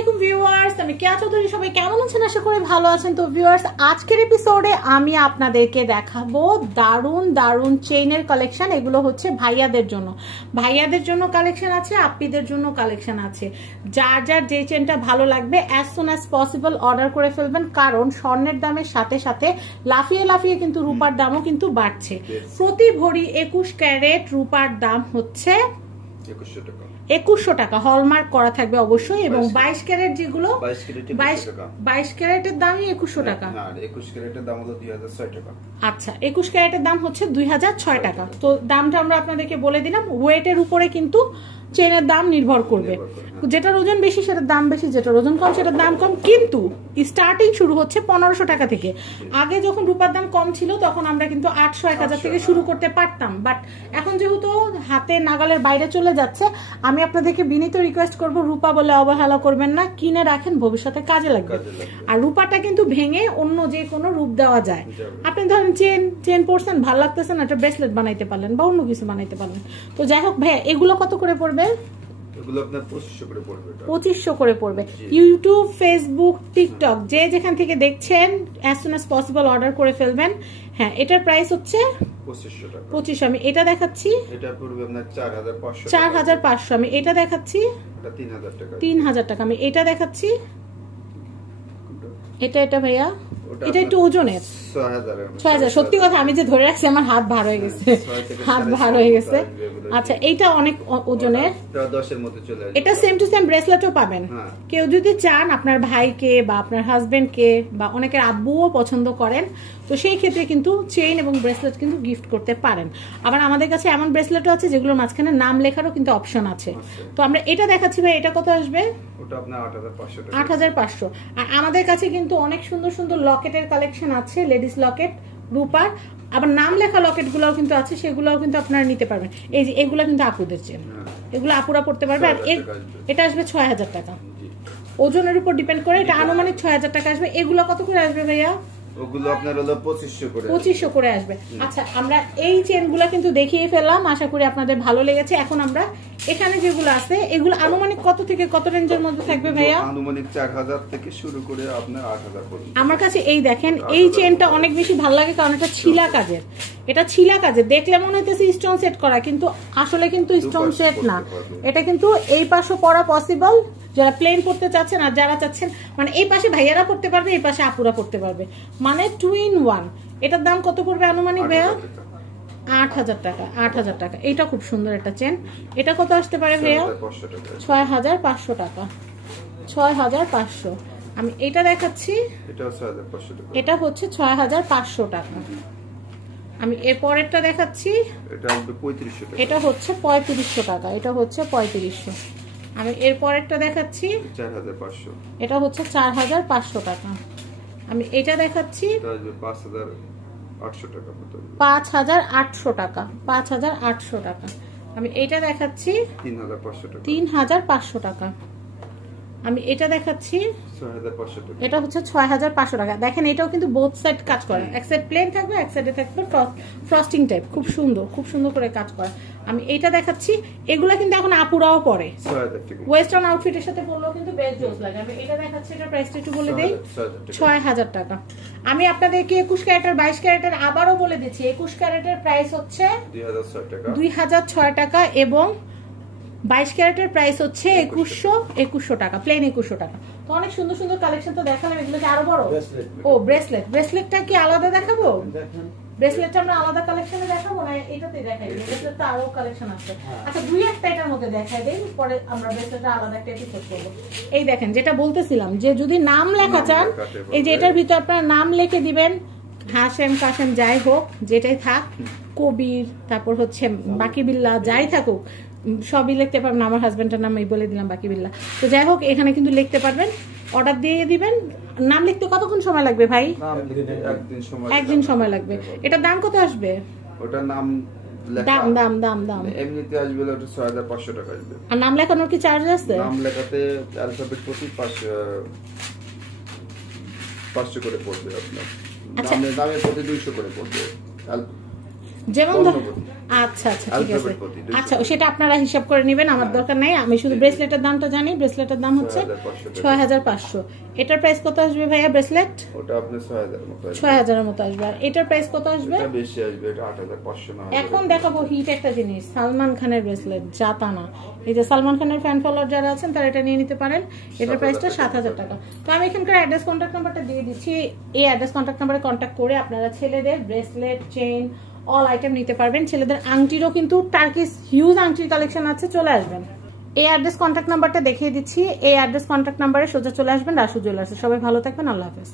আলাইকুম ভিউয়ার্স, আমি কেয়া চৌধুরী। সবাই কেমন আছেন? আশা করি ভালো আছেন। তো ভিউয়ার্স, আজকের এপিসোডে আমি আপনাদেরকে দেখাবো দারুন দারুন চেইনের কালেকশন। এগুলো হচ্ছে ভাইয়াদের জন্য কালেকশন আছে, আপ্পিদের জন্য কালেকশন আছে। যার যার যে চেনটা ভালো লাগবে as soon as possible order করে ফেলবেন, কারণ স্বর্ণের দামের সাথে সাথে লাফিয়ে লাফিয়ে কিন্তু রূপার দামও কিন্তু বাড়ছে। প্রতি ভরি 21 ক্যারেট রূপার দাম হচ্ছে 2100 টাকা। হলমার্ক করা থাকবে অবশ্যই, এবং 22 ক্যারেট যেগুলো 22 ক্যারেটের দামই 2100 টাকা। 21 ক্যারেটের দাম হলো 2006 টাকা। আচ্ছা, 21 ক্যারেটের দাম হচ্ছে 2006 টাকা। তো দামটা আমরা আপনাদেরকে বলে দিলাম। ওয়েটের উপরে কিন্তু চেনের দাম নির্ভর করবে। যেটার ওজন বেশি সেটার দাম বেশি, যেটার ওজন কম সেটার দাম কম। কিন্তু স্টার্টিং শুরু হচ্ছে 1500 টাকা থেকে। আগে যখন রূপার দাম কম ছিল তখন আমরা কিন্তু 800 1000 থেকে শুরু করতে পারতাম, বাট এখন যেহেতু হাতে নাগালের বাইরে চলে যাচ্ছে, আমি আপনাদেরকে বিনীত রিকোয়েস্ট করব, রূপা বলে অবহেলা করবেন না, কিনে রাখেন, ভবিষ্যতে কাজে লাগবে। আর রূপাটা কিন্তু ভেঙে অন্য যে কোনো রূপ দেওয়া যায়। আপনি ধরেন চেন পরছেন, ভালো লাগতেছে না, একটা ব্রেসলেট বানাইতে পারলেন বা অন্য কিছু বানাইতে পারলেন। তো যাই হোক ভাইয়া, এগুলো কত করে পড়বে? এগুলো আপনার 2500 করে পড়বে। 2500 করে পড়বে। ইউটিউব, ফেসবুক, টিকটক যে যেখান থেকে দেখছেন as soon as possible order করে ফেলবেন। হ্যাঁ, এটার প্রাইস হচ্ছে 2500 টাকা। 2500। আমি এটা দেখাচ্ছি, এটা পড়বে আপনার 4500 টাকা। 4500। আমি এটা দেখাচ্ছি, এটা 3000 টাকা। 3000 টাকা। আমি এটা দেখাচ্ছি, এটা ভাইয়া, এটা একটু ওজনের 6000। সত্যি কথা, আমি যে ধরে রাখছি আমার হাত ভার হয়ে গেছে, আচ্ছা, এইটা অনেক ওজনের, 10 এর মধ্যে চলে আসবে। এটা সেম টু সেম ব্রেসলেটও পাবেন। কেউ যদি চান আপনার ভাইকে বা আপনার হাজবেন্ডকে বা অনেকের আব্বুও পছন্দ করেন, তো সেই ক্ষেত্রে কিন্তু চেইন এবং ব্রেসলেট কিন্তু গিফট করতে পারেন। আবার আমাদের কাছে এমন ব্রেসলেটও আছে যেগুলোর মাঝখানে নাম লেখারও কিন্তু অপশন আছে। তো আমরা এটা দেখাচ্ছি ভাই, এটা কত আসবে? ওটা আপনার 8500 টাকা। 8500। আর আমাদের কাছে কিন্তু অনেক সুন্দর সুন্দর লকেটের কালেকশন আছে, লেডিস লকেট, রূপার, আবার নাম লেখা লকেট গুলাও কিন্তু আছে, সেগুলোও কিন্তু আপনারা নিতে পারবেন। এই যে এগুলা কিন্তু আপুদের চেন, এগুলো আপুরা পড়তে পারবে। আর এটা আসবে 6000 টাকা। ওজনের উপর ডিপেন্ড করে এটা আনুমানিক 6000 টাকা আসবে। এগুলো কত করে আসবে ভাইয়া? ওগুলো আপনার হলো 2500 করে আসবে। আচ্ছা, আমরা এই চেনগুলো কিন্তু দেখিয়ে ফেললাম, আশা করি আপনাদের ভালো লেগেছে। এখন আমরা এখানে যেগুলো আছে এগুলো আনুমানিক কত থেকে কত রেঞ্জের মধ্যে থাকবে ভাইয়া? আনুমানিক 4000 থেকে শুরু করে আপনার 8000 পর্যন্ত। আমার কাছে এই দেখেন, এই চেনটা অনেক বেশি ভালো লাগে, কারণ এটা ছিলা কাজের। এটা ছিলা কাজের, দেখলে মনে হইতেছে স্টোন সেট করা, কিন্তু আসলে কিন্তু স্টোন সেট না। এটা কিন্তু এই পাশও পরা পসিবল, যারা প্লেন পড়তে চাচ্ছেন, আর যারা চাচ্ছেন মানে এই পাশে ভাইয়ারা পড়তে পারবে, এই পাশে আপুরা পড়তে পারবে, মানে 2 in 1। এটার দাম কত পড়বে আনুমানিক ভাইয়া? 8000 টাকা। 8000 টাকা। এটা খুব সুন্দর একটা চেন। এটা কত আসতে পারে ভাইয়া? 6500 টাকা। 6500। আমি এটা দেখাচ্ছি, এটা হচ্ছে 6500 টাকা। আমি এর পরেরটা দেখাচ্ছি, এটা হচ্ছে 3500 টাকা। এটা হচ্ছে 3500। আমি এর পরেরটা দেখাচ্ছি, 4500। এটা হচ্ছে 4500 টাকা। আমি এটা দেখাচ্ছি, 5800 টাকা। 5800 টাকা। 5800 টাকা। আমি এটা দেখাচ্ছি, 3500 টাকা। আমি এটা দেখাচ্ছি, 6500 টাকা। এটা হচ্ছে 6500 টাকা। দেখেন, এটাও কিন্তু বোথ সাইড কাজ করে, এক সাইড প্লেন থাকবে, এক সাইডে থাকবে ফ্রস্টিং টাইপ, খুব সুন্দর করে কাজ করে। আমি এইটা দেখাচ্ছি, এগুলা কিন্তু এখন আপুরাও পরে, ওয়েস্টার্ন আউটফিটের সাথে পরলেও কিন্তু বেশ জোস লাগে। আমি এটা দেখাচ্ছি, এটা প্রাইসটা একটু বলে দেই, 6000 টাকা। আমি আপনাদেরকে 21 ক্যারেটের 22 ক্যারেটের আবারও বলে দিচ্ছি, 21 ক্যারেটের প্রাইস হচ্ছে 2006 টাকা, এবং 22 ক্যারেটের প্রাইস হচ্ছে 2100 টাকা, প্লেন 2100 টাকা। তো অনেক সুন্দর সুন্দর কালেকশন তো দেখালাম, এগুলো কি আরো বড়? ও, ব্রেসলেটটা কি আলাদা দেখাবো? ব্রেসলেটটা আমরা আলাদা কালেকশনে দেখাবো না এটাতেই দেখাই দিই? ব্রেসলেটটা আরো কালেকশন আছে। আচ্ছা, দুই একটা এটার মধ্যে দেখাই দেই, পরে আমরা ব্রেসলেটটা আলাদা একটা এপিসোড করব। এই দেখেন, যেটা বলতেছিলাম, যে যদি নাম লেখা চান, এই যে এটার ভিতর আপনারা নাম লিখে দিবেন, হাশেম কাশেম যাই হোক, যেটাই থাক, কবির, তারপর হচ্ছে বাকি বিল্লাহ, যাই থাকুক সবই লিখতে পারবেন। আমার হাজবেন্ডের নাম এই বলে দিলাম, বাকি বিল্লাহ। তো যাই হোক, এখানে কিন্তু লিখতে পারবেন, অর্ডার দিয়ে দিবেন। নাম লিখতে কতক্ষণ সময় লাগবে ভাই? একদিন সময় লাগবে। এটার দাম কত আসবে? ওটার নাম দাম এমনিতে আসবে 6500 টাকা আসবে। আর নাম লেখানোর কি চার্জ আছে? নাম লেখাতে অ্যালফাবেট প্রতি 500 করে পড়বে আপনার। নামে প্রতি 200 করে পড়বে। যেমন আচ্ছা আচ্ছা ঠিক আছে, আচ্ছা সেটা আপনারা হিসাব করে নেবেন, আমার দরকার নাই। আমি শুধু ব্রেসলেটের দামটা জানি। ব্রেসলেটের দাম হচ্ছে 6500। এটার প্রাইস কত আসবে ভাইয়া? ব্রেসলেট ওটা আপনার 6000 এর মতো আসবে। আর এটার প্রাইস কত আসবে? এটা বেশি আসবে, এটা 8500 না। এখন দেখাবো হিট একটা জিনিস, সালমান খানের ব্রেসলেট, জাতা না। এই যে সালমান খানের ফ্যান ফলোয়ার যারা আছেন তারা এটা নিয়ে নিতে পারেন। এটার প্রাইসটা 7000 টাকা। তো আমি এখানকার অ্যাড্রেস কন্ট্যাক্ট নাম্বারটা দিয়ে দিচ্ছি। এই অ্যাড্রেস কন্ট্যাক্ট নাম্বারে কন্ট্যাক্ট করে আপনারা ছেলেদের ব্রেসলেট, চেইন, অল আইটেম নিতে পারবেন। ছেলেদের আংটিরও কিন্তু টার্কিশ হিউজ আংটির কালেকশন আছে, চলে আসবেন। এই অ্যাড্রেস কন্ট্যাক্ট নাম্বারটা দেখিয়ে দিচ্ছি। এই অ্যাড্রেস কন্ট্যাক্ট নাম্বারে সোজা চলে আসবেন রাসু জুয়েলার্সে। সবাই ভালো থাকবেন, আল্লাহ হাফেজ।